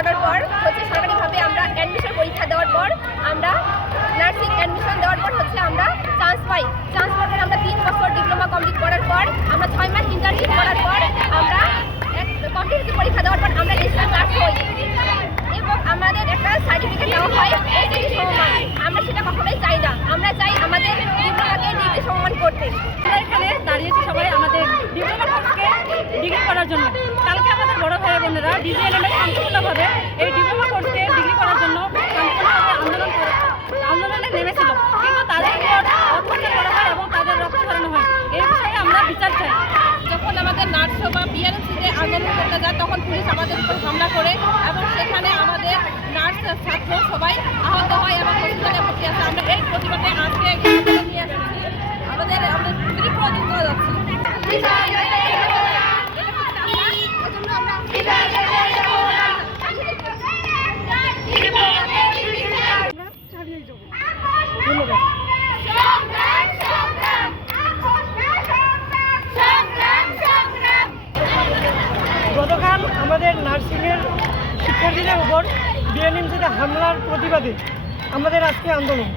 করার পর হচ্ছে সরকারিভাবে আমরা অ্যাডমিশন পরীক্ষা দেওয়ার পর আমরা নার্সিং অ্যাডমিশন দেওয়ার পর হচ্ছে আমরা চান্স পাই। চান্স পাওয়ার পর আমরা 3 বছর ডিপ্লোমা কমপ্লিট করার পর আমরা 6 মাস ইন্টার্নশিপ করার পর আমরা কম্পিটিটিভ পরীক্ষা দেওয়ার পর আমরা রেজিস্টার নার্স হই এবং আমাদের একটা সার্টিফিকেট দেওয়া হয় ডিগ্রি সমমান। আমরা সেটা কখনোই চাই না, আমরা চাই আমাদের ডিপ্লোমাকে ডিগ্রি সমমান করতে। আমরা এখানে দাঁড়িয়েছি সবাই আমাদের ডিপ্লোমা কোর্সকে ডিগ্রি করার জন্য। কালকে আমাদের বড় ভাই বোনেরা ডিজিএলএমএ শান্তিপূর্ণভাবে এই ডিপ্লোমা কোর্সকে ডিগ্রি করার জন্য শান্তিপূর্ণভাবে আন্দোলনে নেমেছিল, কিন্তু তাদের উপর অত্যাচার করা হয় এবং তাদের রক্ত ঝরানো হয়। এই বিষয়ে আমরা বিচার চাই। যখন আমাদের নার্স বা বিএনসিতে আন্দোলন করতে যায় তখন পুলিশ আমাদের উপর হামলা করে এবং সেখানে আমাদের নার্স ছাত্র সবাই আহত হয় এবং হসপিটালে ভর্তি আছে। আমরা এই প্রতিবাদে আজকে নিয়ে এসেছি, আমাদের তীব্র যুদ্ধ যাচ্ছি। গতকাল আমাদের নার্সিংয়ের শিক্ষার্থীদের উপর বিএনএমসিতে হামলার প্রতিবাদে আমাদের আজকে আন্দোলন।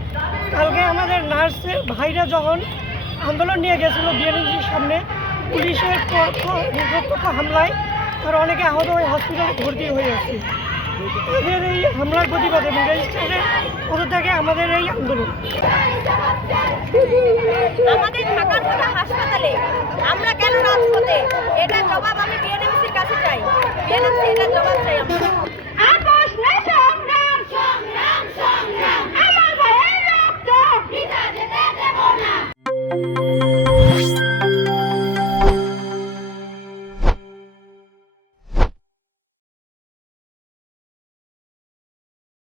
কালকে আমাদের নার্সের ভাইরা যখন আন্দোলন নিয়ে গেছিলো বিএনএমসির সামনে, পুলিশের প্রত্যক্ষ হামলায় আর অনেকে আহত হয়ে হসপিটালে ভর্তি হয়ে আসছে। এদের এই হামলার প্রতিবাদে এবং রেজিস্ট্রেশনের পদত্যাগে আমাদের এই আন্দোলন। আমাদের থাকার কথা হাসপাতালে, আমরা কেন রাজপথে? এটা জবাব আমি বিএনএমসির কাছে চাই। বিএনএমসি এটা জবাব চাই আমরা।